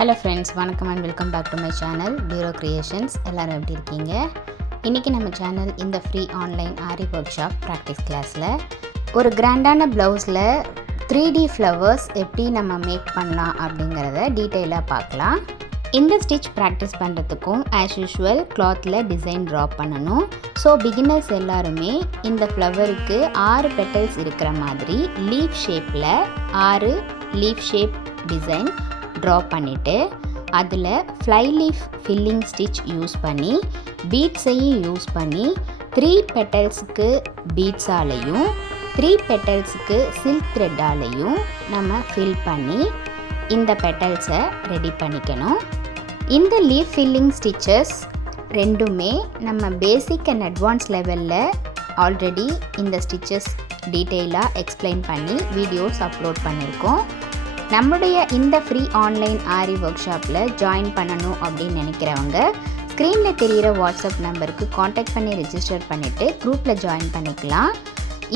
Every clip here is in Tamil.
ஹலோ ஃப்ரெண்ட்ஸ், வணக்கம் and welcome back to my channel bureau creations. எல்லோரும் எப்படி இருக்கீங்க? இன்றைக்கி நம்ம சேனல் இந்த free online aari workshop practice கிளாஸில் ஒரு கிராண்டான ப்ளவுஸில் 3D ஃப்ளவர்ஸ் எப்படி நம்ம மேக் பண்ணலாம் அப்படிங்கிறத டீட்டெயிலாக பார்க்கலாம். இந்த ஸ்டிச் ப்ராக்டிஸ் பண்ணுறதுக்கும் ஆஸ் யூஷுவல் கிளாத்தில் டிசைன் ட்ரா பண்ணணும். ஸோ பிகினர்ஸ் எல்லாருமே இந்த ஃப்ளவருக்கு 6 பெட்டல்ஸ் இருக்கிற மாதிரி லீஃப் ஷேப்பில் 6 லீஃப் ஷேப் டிசைன் ட்ரா பண்ணிவிட்டு அதில் fly leaf filling stitch use பண்ணி பீட்ஸையும் யூஸ் பண்ணி 3 பெட்டல்ஸுக்கு பீட்ஸாலையும் 3 பெட்டல்ஸுக்கு சில்க் த்ரெட்டாலையும் நம்ம ஃபில் பண்ணி இந்த பெட்டல்ஸை ரெடி பண்ணிக்கணும். இந்த லீஃப் ஃபில்லிங் ஸ்டிச்சஸ் ரெண்டுமே நம்ம பேசிக் அண்ட் அட்வான்ஸ் லெவலில் ஆல்ரெடி இந்த ஸ்டிச்சஸ் டீட்டெயிலாக எக்ஸ்பிளைன் பண்ணி வீடியோஸ் அப்லோட் பண்ணியிருக்கோம். நம்முடைய இந்த ஃப்ரீ ஆன்லைன் ஆரி ஒர்க் ஷாப்பில் ஜாயின் பண்ணணும் அப்படின்னு நினைக்கிறவங்க ஸ்க்ரீனில் தெரிகிற வாட்ஸ்அப் நம்பருக்கு காண்டாக்ட் பண்ணி ரெஜிஸ்டர் பண்ணிவிட்டு குரூப்பில் ஜாயின் பண்ணிக்கலாம்.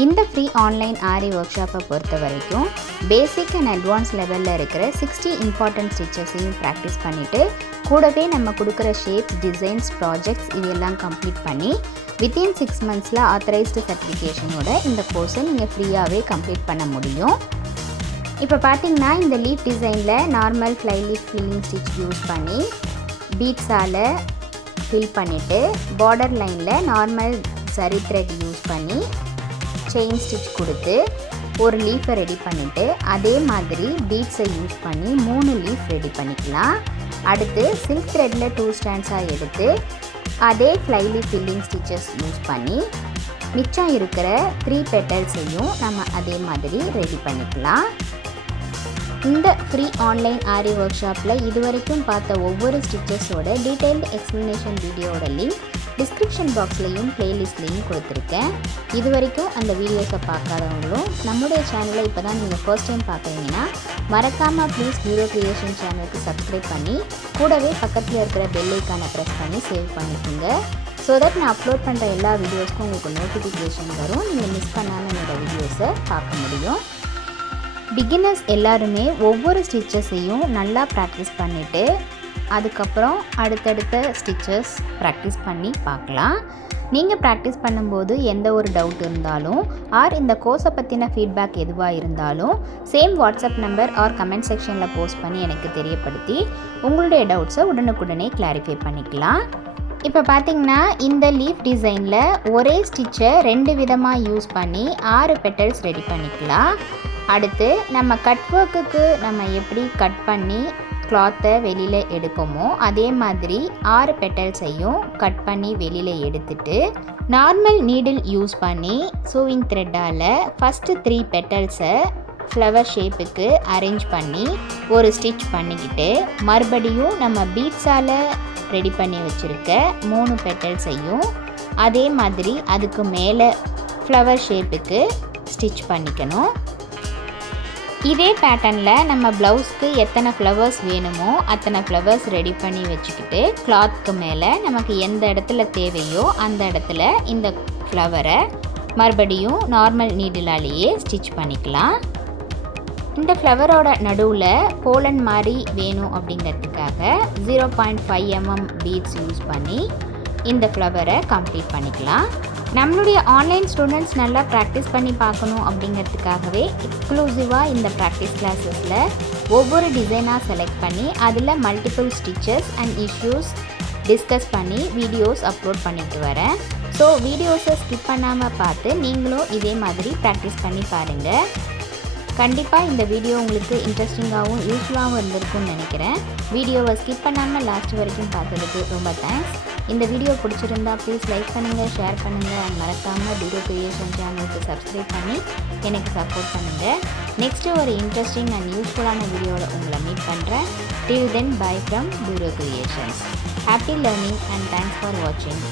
இந்த ஃப்ரீ ஆன்லைன் ஆரி ஒர்க் ஷாப்பை பொறுத்த வரைக்கும் பேசிக் அண்ட் அட்வான்ஸ் லெவலில் இருக்கிற 60 இம்பார்ட்டன்ட் ஸ்டிச்சஸையும் ப்ராக்டிஸ் பண்ணிவிட்டு கூடவே நம்ம கொடுக்குற ஷேப்ஸ், டிசைன்ஸ், ப்ராஜெக்ட்ஸ் இதெல்லாம் கம்ப்ளீட் பண்ணி வித்தின் 6 மந்த்ஸில் ஆத்தரைஸ்டு சர்டிஃபிகேஷனோட இந்த கோர்ஸை நீங்கள் ஃப்ரீயாகவே கம்ப்ளீட் பண்ண முடியும். இப்போ பார்த்தீங்கன்னா இந்த லீஃப் டிசைனில் normal fly leaf filling stitch use பண்ணி பீட்ஸால் ஃபில் பண்ணிவிட்டு பார்டர் லைனில் நார்மல் சரி த்ரெட் யூஸ் பண்ணி செயின் ஸ்டிச் கொடுத்து ஒரு லீஃபை ரெடி பண்ணிவிட்டு அதே மாதிரி பீட்ஸை யூஸ் பண்ணி 3 லீஃப் ரெடி பண்ணிக்கலாம். அடுத்து சில்க் த்ரெட்டில் 2 ஸ்டாண்ட்ஸாக எடுத்து அதே fly leaf filling stitches use பண்ணி மிச்சம் இருக்கிற 3 பெட்டல்ஸையும் நம்ம அதே மாதிரி ரெடி பண்ணிக்கலாம். இந்த ஃப்ரீ ஆன்லைன் ஆரி ஒர்க் ஷாப்பில் இதுவரைக்கும் பார்த்த ஒவ்வொரு ஸ்டிச்சஸோட டீட்டெயில்டு எக்ஸ்ப்ளனேஷன் வீடியோட லிங்க் டிஸ்கிரிப்ஷன் பாக்ஸ்லேயும் ப்ளேலிஸ்ட்லேயும் கொடுத்துருக்கேன். இது வரைக்கும் அந்த வீடியோஸை பார்க்காதவங்களும் நம்முடைய சேனலை இப்போ தான் நீங்கள் ஃபர்ஸ்ட் டைம் பார்க்குறீங்கன்னா மறக்காமல் ப்ளீஸ் பியூரோ கிரியேஷன் சேனலுக்கு சப்ஸ்கிரைப் பண்ணி கூடவே பக்கத்தில் இருக்கிற பெல் ஐக்கானை ப்ரெஸ் பண்ணி சேவ் பண்ணிக்கோங்க. ஸோ தட் நான் அப்லோட் பண்ணுற எல்லா வீடியோஸ்க்கும் உங்களுக்கு நோட்டிஃபிகேஷன் வரும். நீங்கள் மிஸ் பண்ணாமல் என்னோடய வீடியோஸை பார்க்க முடியும். பிகினர்ஸ் எல்லாருமே ஒவ்வொரு ஸ்டிச்சஸையும் நல்லா ப்ராக்டிஸ் பண்ணிவிட்டு அதுக்கப்புறம் அடுத்தடுத்த ஸ்டிச்சஸ் ப்ராக்டிஸ் பண்ணி பார்க்கலாம். நீங்கள் ப்ராக்டிஸ் பண்ணும்போது எந்த ஒரு டவுட் இருந்தாலும் ஆர் இந்த கோர்ஸை பற்றின ஃபீட்பேக் எதுவாக இருந்தாலும் same WhatsApp number or comment செக்ஷனில் போஸ்ட் பண்ணி எனக்கு தெரியப்படுத்தி உங்களுடைய டவுட்ஸை உடனுக்குடனே கிளாரிஃபை பண்ணிக்கலாம். இப்போ பார்த்தீங்கன்னா இந்த லீஃப் டிசைனில் ஒரே ஸ்டிச்சை 2 விதமாக யூஸ் பண்ணி 6 பெட்டல்ஸ் ரெடி பண்ணிக்கலாம். அடுத்து நம்ம கட் ஒர்க்குக்கு நம்ம எப்படி கட் பண்ணி கிளாத்தை வெளியில் எடுப்போமோ அதே மாதிரி 6 பெட்டல்ஸையும் கட் பண்ணி வெளியில் எடுத்துட்டு நார்மல் நீடில் யூஸ் பண்ணி சூவிங் த்ரெட்டால் ஃபஸ்ட்டு 3 பெட்டல்ஸை ஃப்ளவர் ஷேப்புக்கு அரேஞ்ச் பண்ணி ஒரு ஸ்டிச் பண்ணிக்கிட்டு மறுபடியும் நம்ம பீட்ஸால் ரெடி பண்ணி வச்சுருக்க 3 பெட்டல்ஸையும் அதே மாதிரி அதுக்கு மேலே ஃப்ளவர் ஷேப்புக்கு ஸ்டிச் பண்ணிக்கணும். இதே பேட்டர்னில் நம்ம ப்ளவுஸ்க்கு எத்தனை ஃப்ளவர்ஸ் வேணுமோ அத்தனை ஃப்ளவர்ஸ் ரெடி பண்ணி வச்சுக்கிட்டு கிளாத்துக்கு மேலே நமக்கு எந்த இடத்துல தேவையோ அந்த இடத்துல இந்த ஃப்ளவரை மறுபடியும் நார்மல் நீடிலாலேயே ஸ்டிச் பண்ணிக்கலாம். இந்த ஃப்ளவரோட நடுவில் போலன் மாதிரி வேணும் அப்படிங்கிறதுக்காக 0.5 mm பீட்ஸ் யூஸ் பண்ணி இந்த ஃப்ளவரை கம்ப்ளீட் பண்ணிக்கலாம். நம்மளுடைய ஆன்லைன் ஸ்டூடெண்ட்ஸ் நல்லா ப்ராக்டிஸ் பண்ணி பார்க்கணும் அப்படிங்கிறதுக்காகவே எக்ஸ்க்ளூசிவாக இந்த ப்ராக்டிஸ் கிளாஸஸில் ஒவ்வொரு டிசைனாக செலக்ட் பண்ணி அதில் multiple stitches and issues discuss பண்ணி வீடியோஸ் அப்லோட் பண்ணிட்டு வரேன். ஸோ வீடியோஸை ஸ்கிப் பண்ணாமல் பார்த்து நீங்களும் இதே மாதிரி ப்ராக்டிஸ் பண்ணி பாருங்கள். கண்டிப்பாக இந்த வீடியோ உங்களுக்கு இன்ட்ரெஸ்டிங்காகவும் யூஸ்ஃபுல்லாகவும் இருந்திருக்கும்னு நினைக்கிறேன். வீடியோவை ஸ்கிப் பண்ணாமல் லாஸ்ட் வரைக்கும் பார்த்ததுக்கு ரொம்ப தேங்க்ஸ். இந்த வீடியோ பிடிச்சிருந்தா ப்ளீஸ் லைக் பண்ணுங்கள், ஷேர் பண்ணுங்கள் அண்ட் மறக்காமல் பியூரோ கிரியேஷன் சேனலுக்கு சப்ஸ்கிரைப் பண்ணி எனக்கு சப்போர்ட் பண்ணுங்கள். நெக்ஸ்ட்டு ஒரு இன்ட்ரெஸ்டிங் அண்ட் யூஸ்ஃபுல்லான வீடியோவில் உங்களை மீட் பண்ணுறேன். டில் தென் பை ஃப்ரம் பியூரோ creations. Happy learning and thanks for வாட்சிங்.